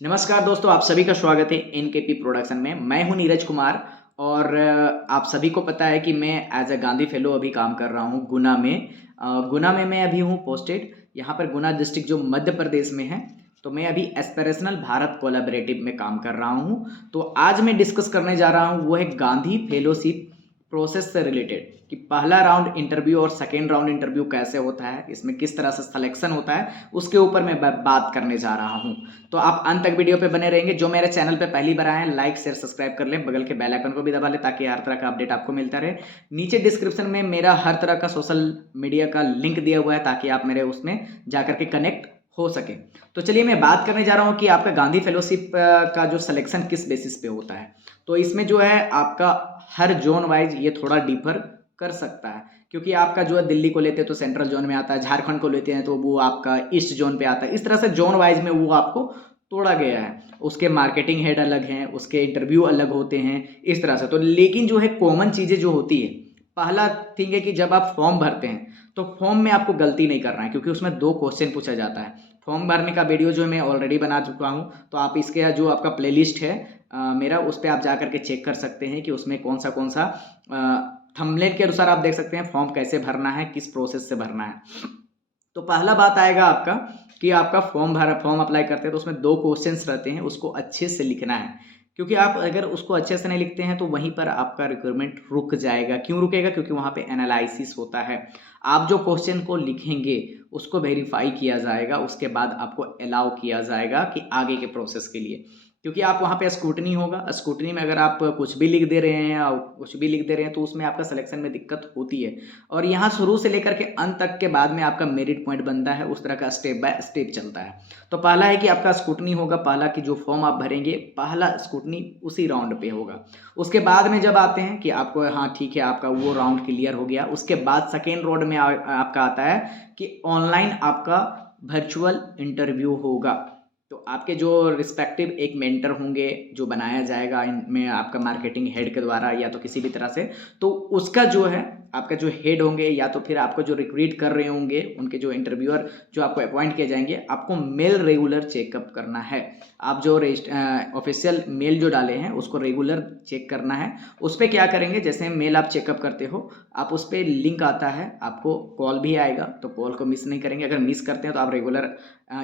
नमस्कार दोस्तों, आप सभी का स्वागत है एनकेपी प्रोडक्शन में। मैं हूं नीरज कुमार और आप सभी को पता है कि मैं एज अ गांधी फेलो अभी काम कर रहा हूं गुना में। गुना में मैं अभी हूं पोस्टेड। यहां पर गुना डिस्ट्रिक्ट जो मध्य प्रदेश में है। तो मैं अभी एस्पिरेशनल भारत कोलैबोरेटिव में काम कर रहा हूं। तो आज मैं डिस्कस करने जा रहा हूं वो है गांधी फेलोशिप प्रोसेस से रिलेटेड कि पहला राउंड इंटरव्यू और सेकेंड राउंड इंटरव्यू कैसे होता है, इसमें किस तरह से सिलेक्शन होता है, उसके ऊपर मैं बात करने जा रहा हूं। तो आप अंत तक वीडियो पे बने रहेंगे। जो मेरे चैनल पे पहली बार आए हैं, लाइक शेयर सब्सक्राइब कर लें, बगल के बेल आइकन को भी दबा लें ताकि हर तरह का अपडेट आपको मिलता रहे। नीचे डिस्क्रिप्शन में मेरा हर तरह का सोशल मीडिया का लिंक दिया हुआ है ताकि आप मेरे उसमें जाकर के कनेक्ट हो सके। तो चलिए मैं बात करने जा रहा हूँ कि आपका गांधी फेलोशिप का जो सिलेक्शन किस बेसिस पे होता है। तो इसमें जो है आपका हर जोन वाइज ये थोड़ा डिफर कर सकता है, क्योंकि आपका जो है दिल्ली को लेते हैं तो सेंट्रल जोन में आता है, झारखंड को लेते हैं तो वो आपका ईस्ट जोन पे आता है। इस तरह से जोन वाइज में वो आपको तोड़ा गया है। उसके मार्केटिंग हेड अलग हैं, उसके इंटरव्यू अलग होते हैं, इस तरह से। तो लेकिन जो है कॉमन चीज़ें जो होती है, पहला थिंग है कि जब आप फॉर्म भरते हैं तो फॉर्म में आपको गलती नहीं करना है, क्योंकि उसमें 2 क्वेश्चन पूछा जाता है। फॉर्म भरने का वीडियो जो है मैं ऑलरेडी बना चुका हूँ, तो आप इसके जो आपका प्लेलिस्ट है मेरा, उस पर आप जा करके चेक कर सकते हैं कि उसमें कौन सा थंबनेल के अनुसार आप देख सकते हैं फॉर्म कैसे भरना है, किस प्रोसेस से भरना है। तो पहला बात आएगा आपका कि आपका फॉर्म अप्लाई करते हैं तो उसमें 2 क्वेश्चंस रहते हैं, उसको अच्छे से लिखना है। क्योंकि आप अगर उसको अच्छे से नहीं लिखते हैं तो वहीं पर आपका रिक्रूटमेंट रुक जाएगा। क्यों रुकेगा? क्योंकि वहाँ पे एनालिसिस होता है। आप जो क्वेश्चन को लिखेंगे उसको वेरीफाई किया जाएगा, उसके बाद आपको अलाउ किया जाएगा कि आगे के प्रोसेस के लिए। क्योंकि आप वहाँ पे स्क्रूटनी होगा, स्क्रूटनी में अगर आप कुछ भी लिख दे रहे हैं या कुछ भी लिख दे रहे हैं तो उसमें आपका सिलेक्शन में दिक्कत होती है। और यहाँ शुरू से लेकर के अंत तक के बाद में आपका मेरिट पॉइंट बनता है, उस तरह का स्टेप बाय स्टेप चलता है। तो पहला है कि आपका स्क्रूटनी होगा, पहला कि जो फॉर्म आप भरेंगे पहला स्क्रूटनी उसी राउंड पे होगा। उसके बाद में जब आते हैं कि आपको हाँ ठीक है आपका वो राउंड क्लियर हो गया, उसके बाद सेकेंड राउंड में आपका आता है कि ऑनलाइन आपका वर्चुअल इंटरव्यू होगा। तो आपके जो रिस्पेक्टिव एक मेंटर होंगे जो बनाया जाएगा इनमें आपका मार्केटिंग हेड के द्वारा या तो किसी भी तरह से, तो उसका जो है आपका जो हेड होंगे या तो फिर आपको जो रिक्रूट कर रहे होंगे उनके जो इंटरव्यूअर जो आपको अपॉइंट किए जाएंगे, आपको मेल रेगुलर चेकअप करना है। आप जो ऑफिशियल मेल जो डाले हैं उसको रेगुलर चेक करना है। उस पर क्या करेंगे, जैसे मेल आप चेकअप करते हो, आप उस पर लिंक आता है, आपको कॉल भी आएगा, तो कॉल को मिस नहीं करेंगे। अगर मिस करते हैं तो आप रेगुलर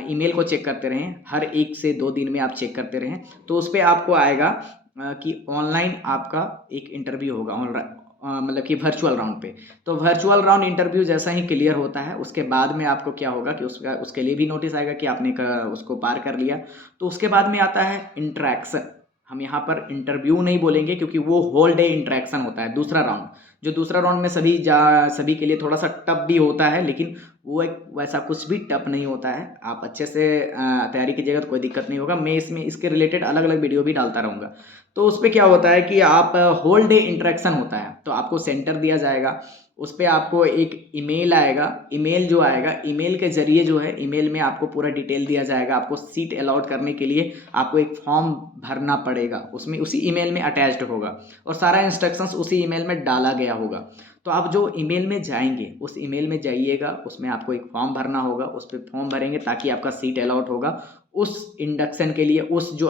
ईमेल को चेक करते रहें, हर 1 से 2 दिन में आप चेक करते रहें। तो उस पर आपको आएगा कि ऑनलाइन आपका एक इंटरव्यू होगा, ऑनलाइन मतलब कि वर्चुअल राउंड पे। तो वर्चुअल राउंड इंटरव्यू जैसा ही क्लियर होता है उसके बाद में आपको क्या होगा कि उसके लिए भी नोटिस आएगा कि आपने उसको पार कर लिया। तो उसके बाद में आता है इंटरेक्शन। हम यहाँ पर इंटरव्यू नहीं बोलेंगे क्योंकि वो होल डे इंटरेक्शन होता है, दूसरा राउंड। जो दूसरा राउंड में सभी के लिए थोड़ा सा टफ भी होता है, लेकिन वो एक वैसा कुछ भी टफ नहीं होता है। आप अच्छे से तैयारी कीजिएगा तो कोई दिक्कत नहीं होगा। मैं इसमें इसके रिलेटेड अलग अलग वीडियो भी डालता रहूँगा। तो उस पर क्या होता है कि आप होल डे इंटरेक्शन होता है, तो आपको सेंटर दिया जाएगा, उस पर आपको एक ईमेल आएगा। ईमेल जो आएगा, ईमेल के जरिए जो है ईमेल में आपको पूरा डिटेल दिया जाएगा। आपको सीट अलॉट करने के लिए आपको एक फॉर्म भरना पड़ेगा, उसमें उसी ईमेल में अटैच्ड होगा और सारा इंस्ट्रक्शंस उसी ईमेल में डाला गया होगा। तो आप जो ईमेल में जाएंगे उस ईमेल में जाइएगा, उसमें आपको एक फॉर्म भरना होगा, उस पर फॉर्म भरेंगे ताकि आपका सीट अलॉट होगा उस इंडक्शन के लिए, उस जो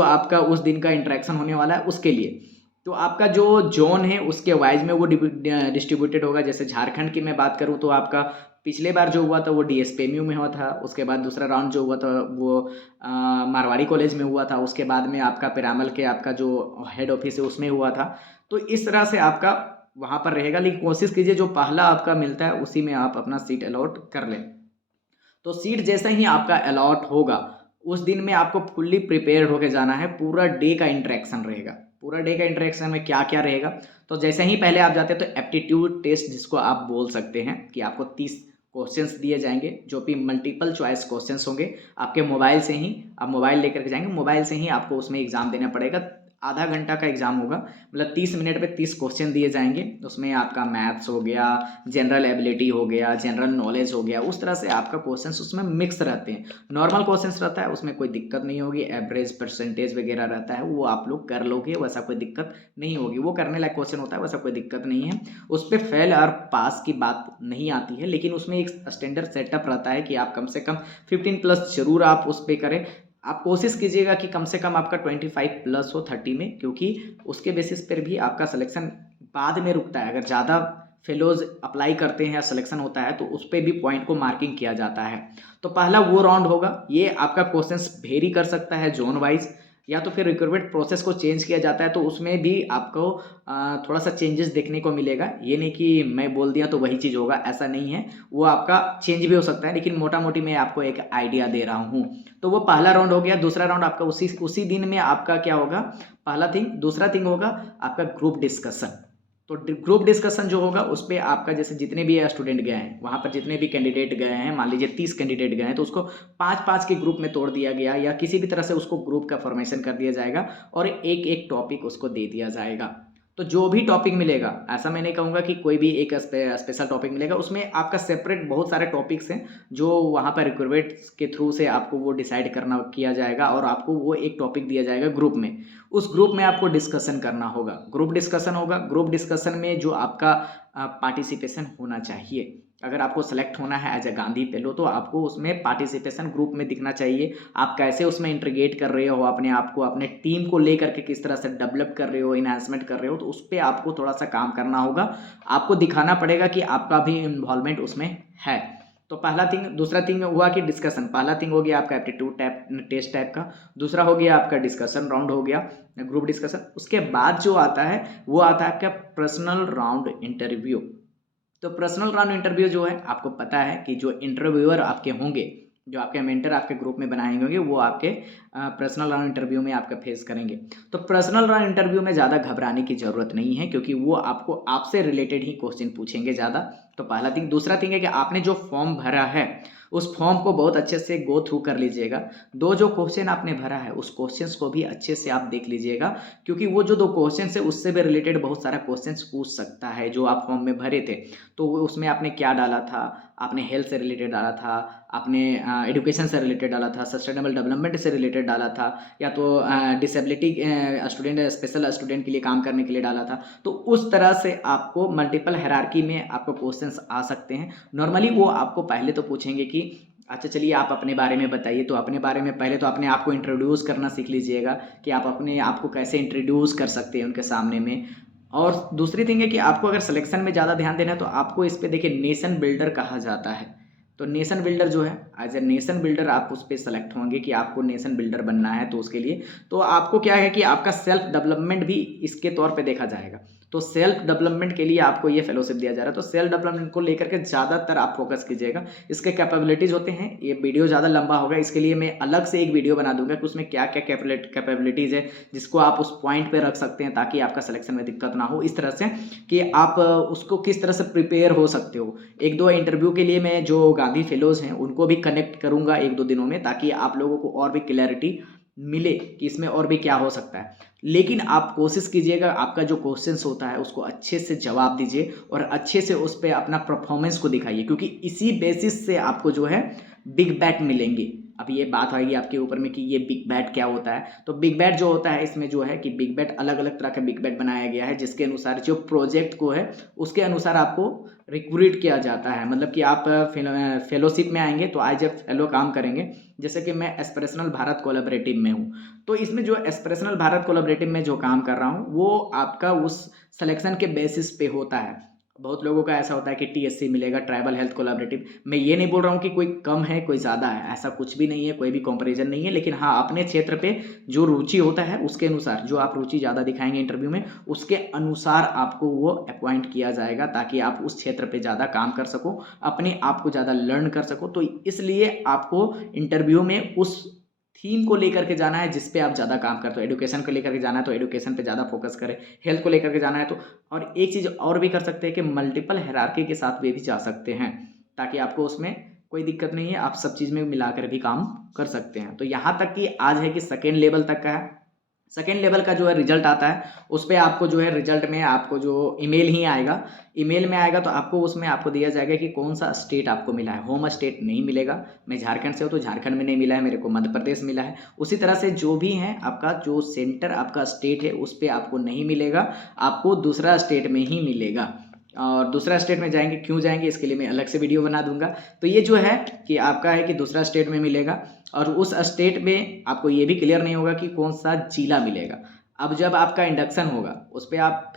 आपका उस दिन का इंटरेक्शन होने वाला है उसके लिए। तो आपका जो जोन है उसके वाइज में वो डिस्ट्रीब्यूटेड होगा। जैसे झारखंड की मैं बात करूँ तो आपका पिछले बार जो हुआ था वो डीएसपीएमयू में हुआ था। उसके बाद दूसरा राउंड जो हुआ था वो मारवाड़ी कॉलेज में हुआ था। उसके बाद में आपका पिरामल के आपका जो हेड ऑफिस है उसमें हुआ था। तो इस तरह से आपका वहाँ पर रहेगा, लेकिन कोशिश कीजिए जो पहला आपका मिलता है उसी में आप अपना सीट अलॉट कर लें। तो सीट जैसा ही आपका अलॉट होगा उस दिन में आपको फुल्ली प्रिपेयर होके जाना है। पूरा डे का इंटरेक्शन रहेगा। पूरा डे का इंटरेक्शन में क्या क्या रहेगा, तो जैसे ही पहले आप जाते हैं तो एप्टीट्यूड टेस्ट जिसको आप बोल सकते हैं कि आपको 30 क्वेश्चंस दिए जाएंगे जो कि मल्टीपल चॉइस क्वेश्चंस होंगे। आपके मोबाइल से ही, आप मोबाइल लेकर के जाएंगे, मोबाइल से ही आपको उसमें एग्जाम देना पड़ेगा। आधा घंटा का एग्जाम होगा, मतलब 30 मिनट में 30 क्वेश्चन दिए जाएंगे। उसमें आपका मैथ्स हो गया, जनरल एबिलिटी हो गया, जनरल नॉलेज हो गया, उस तरह से आपका क्वेश्चंस उसमें मिक्स रहते हैं। नॉर्मल क्वेश्चंस रहता है उसमें कोई दिक्कत नहीं होगी, एवरेज परसेंटेज वगैरह रहता है वो आप लोग कर लोगे, वैसा कोई दिक्कत नहीं होगी। वो करने लायक क्वेश्चन होता है, वैसा कोई दिक्कत नहीं है। उस पर फेल और पास की बात नहीं आती है, लेकिन उसमें एक स्टैंडर्ड सेटअप रहता है कि आप कम से कम 15 प्लस जरूर आप उस पर करें। आप कोशिश कीजिएगा कि कम से कम आपका 25 प्लस हो 30 में, क्योंकि उसके बेसिस पर भी आपका सिलेक्शन बाद में रुकता है। अगर ज़्यादा फेलोज अप्लाई करते हैं या सिलेक्शन होता है तो उस पे भी पॉइंट को मार्किंग किया जाता है। तो पहला वो राउंड होगा, ये आपका क्वेश्चंस वेरी कर सकता है जोन वाइज, या तो फिर रिक्रूटमेंट प्रोसेस को चेंज किया जाता है तो उसमें भी आपको थोड़ा सा चेंजेस देखने को मिलेगा। ये नहीं कि मैं बोल दिया तो वही चीज़ होगा, ऐसा नहीं है, वो आपका चेंज भी हो सकता है, लेकिन मोटा मोटी मैं आपको एक आइडिया दे रहा हूँ। तो वो पहला राउंड हो गया। दूसरा राउंड आपका उसी दिन में आपका क्या होगा, पहला थिंग। दूसरा थिंग होगा आपका ग्रुप डिस्कशन। तो ग्रुप डिस्कशन जो होगा उस पर आपका जैसे जितने भी स्टूडेंट गए हैं वहाँ पर, जितने भी कैंडिडेट गए हैं, मान लीजिए 30 कैंडिडेट गए हैं, तो उसको 5-5 के ग्रुप में तोड़ दिया गया, या किसी भी तरह से उसको ग्रुप का फॉर्मेशन कर दिया जाएगा और एक एक टॉपिक उसको दे दिया जाएगा। तो जो भी टॉपिक मिलेगा, ऐसा मैं नहीं कहूँगा कि कोई भी एक स्पेशल टॉपिक मिलेगा, उसमें आपका सेपरेट बहुत सारे टॉपिक्स हैं जो वहाँ पर रिक्रूटमेंट के थ्रू से आपको वो डिसाइड करना किया जाएगा और आपको वो एक टॉपिक दिया जाएगा ग्रुप में। उस ग्रुप में आपको डिस्कशन करना होगा, ग्रुप डिस्कशन होगा। ग्रुप डिस्कशन में जो आपका पार्टिसिपेशन होना चाहिए, अगर आपको सेलेक्ट होना है एज ए गांधी फेलो तो आपको उसमें पार्टिसिपेशन ग्रुप में दिखना चाहिए। आप कैसे उसमें इंटीग्रेट कर रहे हो अपने आप को, अपने टीम को लेकर के किस तरह से डेवलप कर रहे हो, इन्हांसमेंट कर रहे हो, तो उस पर आपको थोड़ा सा काम करना होगा। आपको दिखाना पड़ेगा कि आपका भी इन्वॉल्वमेंट उसमें है। तो पहला थिंग। दूसरा थिंग हुआ कि डिस्कशन। पहला थिंग हो गया आपका एप्टीट्यूड टेस्ट टाइप का। दूसरा हो गया आपका डिस्कशन राउंड हो गया, ग्रुप डिस्कशन। उसके बाद जो आता है वो आता है आपका पर्सनल राउंड इंटरव्यू। तो पर्सनल राउंड इंटरव्यू जो है, आपको पता है कि जो इंटरव्यूअर आपके होंगे, जो आपके मेंटर आपके ग्रुप में बनाए होंगे, वो आपके पर्सनल राउंड इंटरव्यू में आपका फेस करेंगे। तो पर्सनल राउंड इंटरव्यू में ज़्यादा घबराने की ज़रूरत नहीं है, क्योंकि वो आपको आपसे रिलेटेड ही क्वेश्चन पूछेंगे ज़्यादा। तो पहला थिंग। दूसरा थिंग है कि आपने जो फॉर्म भरा है उस फॉर्म को बहुत अच्छे से गो थ्रू कर लीजिएगा। जो क्वेश्चन आपने भरा है उस क्वेश्चंस को भी अच्छे से आप देख लीजिएगा, क्योंकि वो जो 2 क्वेश्चन है उससे भी रिलेटेड बहुत सारा क्वेश्चंस पूछ सकता है जो आप फॉर्म में भरे थे। तो वो उसमें आपने क्या डाला था, आपने हेल्थ से रिलेटेड डाला था, आपने एजुकेशन से रिलेटेड डाला था, सस्टेनेबल डेवलपमेंट से रिलेटेड डाला था, या तो डिसेबिलिटी स्टूडेंट, स्पेशल स्टूडेंट के लिए काम करने के लिए डाला था। तो उस तरह से आपको मल्टीपल हायरार्की में आपको क्वेश्चंस आ सकते हैं। नॉर्मली वो आपको पहले तो पूछेंगे कि अच्छा चलिए आप अपने बारे में बताइए। तो अपने बारे में पहले तो अपने आप को इंट्रोड्यूस करना सीख लीजिएगा कि आप अपने आप को कैसे इंट्रोड्यूस कर सकते हैं उनके सामने में। और दूसरी थिंग है कि आपको अगर सिलेक्शन में ज़्यादा ध्यान देना है तो आपको इस पे देखिए नेशन बिल्डर कहा जाता है। तो नेशन बिल्डर जो है, एज ए नेशन बिल्डर आप उस पर सेलेक्ट होंगे कि आपको नेशन बिल्डर बनना है। तो उसके लिए तो आपको क्या है कि आपका सेल्फ डेवलपमेंट भी इसके तौर पे देखा जाएगा। तो सेल्फ डेवलपमेंट के लिए आपको ये फेलोशिप दिया जा रहा है। तो सेल्फ डेवलपमेंट को लेकर के ज़्यादातर आप फोकस कीजिएगा। इसके कैपेबिलिटीज़ होते हैं, ये वीडियो ज़्यादा लंबा होगा, इसके लिए मैं अलग से एक वीडियो बना दूंगा कि उसमें क्या क्या कैपेबिलिटीज़ है जिसको आप उस पॉइंट पे रख सकते हैं ताकि आपका सिलेक्शन में दिक्कत ना हो। इस तरह से कि आप उसको किस तरह से प्रिपेयर हो सकते हो। 1-2 इंटरव्यू के लिए मैं जो गांधी फेलोज हैं उनको भी कनेक्ट करूंगा 1-2 दिनों में, ताकि आप लोगों को और भी क्लैरिटी मिले कि इसमें और भी क्या हो सकता है। लेकिन आप कोशिश कीजिएगा आपका जो क्वेश्चंस होता है उसको अच्छे से जवाब दीजिए और अच्छे से उस पर अपना परफॉर्मेंस को दिखाइए, क्योंकि इसी बेसिस से आपको जो है बिग बैट मिलेंगे। अब ये बात आएगी आपके ऊपर में कि ये बिग बैट क्या होता है। तो बिग बैट जो होता है इसमें जो है कि बिग बैट अलग अलग तरह का बिग बैट बनाया गया है, जिसके अनुसार जो प्रोजेक्ट को है उसके अनुसार आपको रिक्रूट किया जाता है। मतलब कि आप फेलोशिप में आएंगे तो आज जब फेलो काम करेंगे, जैसे कि मैं एस्पिरेशनल भारत कोलैबोरेटिव में हूँ, तो इसमें जो एस्पिरेशनल भारत कोलैबोरेटिव में जो काम कर रहा हूँ वो आपका उस सिलेक्शन के बेसिस पे होता है। बहुत लोगों का ऐसा होता है कि टीएससी मिलेगा, ट्राइबल हेल्थ कोलैबोरेटिव। मैं ये नहीं बोल रहा हूँ कि कोई कम है कोई ज़्यादा है, ऐसा कुछ भी नहीं है, कोई भी कंपैरिजन नहीं है। लेकिन हाँ, अपने क्षेत्र पे जो रुचि होता है उसके अनुसार, जो आप रुचि ज़्यादा दिखाएंगे इंटरव्यू में उसके अनुसार आपको वो अपॉइंट किया जाएगा, ताकि आप उस क्षेत्र पे ज़्यादा काम कर सको, अपने आप को ज़्यादा लर्न कर सको। तो इसलिए आपको इंटरव्यू में उस थीम को लेकर के जाना है जिस पे आप ज़्यादा काम करते हो। एजुकेशन को लेकर के जाना है तो एजुकेशन पे ज़्यादा फोकस करें, हेल्थ को लेकर के जाना है तो। और एक चीज़ और भी कर सकते हैं कि मल्टीपल हायरार्की के साथ भी जा सकते हैं, ताकि आपको उसमें कोई दिक्कत नहीं है, आप सब चीज़ में मिलाकर भी काम कर सकते हैं। तो यहाँ तक कि आज है कि सेकेंड लेवल तक का है। सेकेंड लेवल का जो है रिजल्ट आता है उस पर आपको जो है रिजल्ट में आपको जो ईमेल ही आएगा, ईमेल में आएगा तो आपको उसमें आपको दिया जाएगा कि कौन सा स्टेट आपको मिला है। होम स्टेट नहीं मिलेगा, मैं झारखंड से हूँ तो झारखंड में नहीं मिला है, मेरे को मध्य प्रदेश मिला है। उसी तरह से जो भी है आपका जो सेंटर आपका स्टेट है उस पर आपको नहीं मिलेगा, आपको दूसरा स्टेट में ही मिलेगा। और दूसरा स्टेट में जाएंगे, क्यों जाएंगे इसके लिए मैं अलग से वीडियो बना दूंगा। तो ये जो है कि आपका है कि दूसरा स्टेट में मिलेगा, और उस स्टेट में आपको ये भी क्लियर नहीं होगा कि कौन सा जिला मिलेगा। अब जब आपका इंडक्शन होगा उस पर आप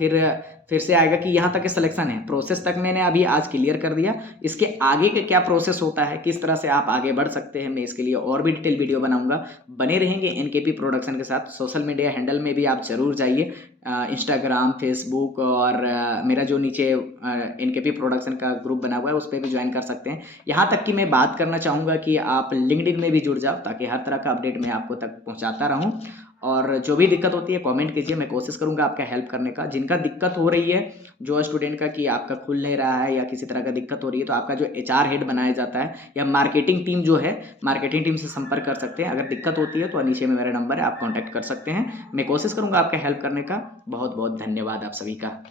फिर से आएगा कि यहाँ तक के सिलेक्शन है, प्रोसेस तक मैंने अभी आज क्लियर कर दिया। इसके आगे के क्या प्रोसेस होता है, किस तरह से आप आगे बढ़ सकते हैं, मैं इसके लिए और भी डिटेल वीडियो बनाऊंगा। बने रहेंगे एनकेपी प्रोडक्शन के साथ। सोशल मीडिया हैंडल में भी आप जरूर जाइए, इंस्टाग्राम, फेसबुक, और मेरा जो नीचे एनकेपी प्रोडक्शन का ग्रुप बना हुआ है उस पर भी ज्वाइन कर सकते हैं। यहाँ तक कि मैं बात करना चाहूँगा कि आप लिंक्डइन में भी जुड़ जाओ, ताकि हर तरह का अपडेट मैं आपको तक पहुँचाता रहूँ। और जो भी दिक्कत होती है कमेंट कीजिए, मैं कोशिश करूंगा आपका हेल्प करने का। जिनका दिक्कत हो रही है, जो स्टूडेंट का कि आपका खुल नहीं रहा है या किसी तरह का दिक्कत हो रही है, तो आपका जो एचआर हेड बनाया जाता है या मार्केटिंग टीम जो है, मार्केटिंग टीम से संपर्क कर सकते हैं। अगर दिक्कत होती है तो नीचे में मेरा नंबर है, आप कॉन्टैक्ट कर सकते हैं। मैं कोशिश करूंगा आपका हेल्प करने का। बहुत बहुत धन्यवाद आप सभी का।